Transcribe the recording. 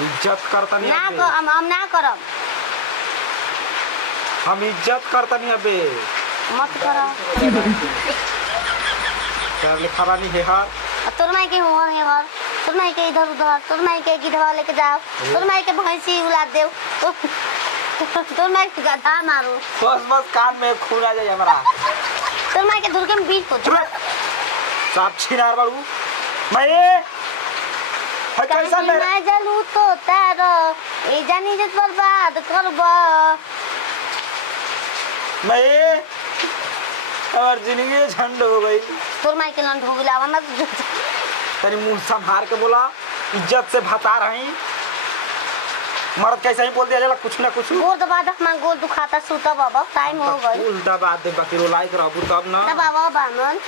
इज्जत करता नहीं ना अबे। हम ना करब। हम इज्जत करता नहीं अबे। मत करो। क्या लिखा बानी है हार? तोर माई के हुआ है और तोर माई के इधर उधर, तोर माई के गिधवा लेके जाओ, तोर माई के भैंसी उला देव, तोर माई के गधा मारो। बस कान में खून आ जाए हमारा। तोर माई के धुरके में बीट को दो। साफ छिनार बाड़ू मैं है कैसा मेरा मैं जलू तो तारो ए जानी इज्जत बर्बाद करबा। मैं और जिंदगी झंड हो गई। तोर माई के लंड हो गेला वरना तेरी मुंह संभाल के बोला, इज्जत से बता रही। मर्द कैसे ही बोल दिया जाला कुछ ना कुछ। गोर दबा दे, मैं गोर दुखाता सुता बाबा, टाइम हो गई। उल्टा बात दे बाकी रो लाइक रहबू तब ना। बाबा बामन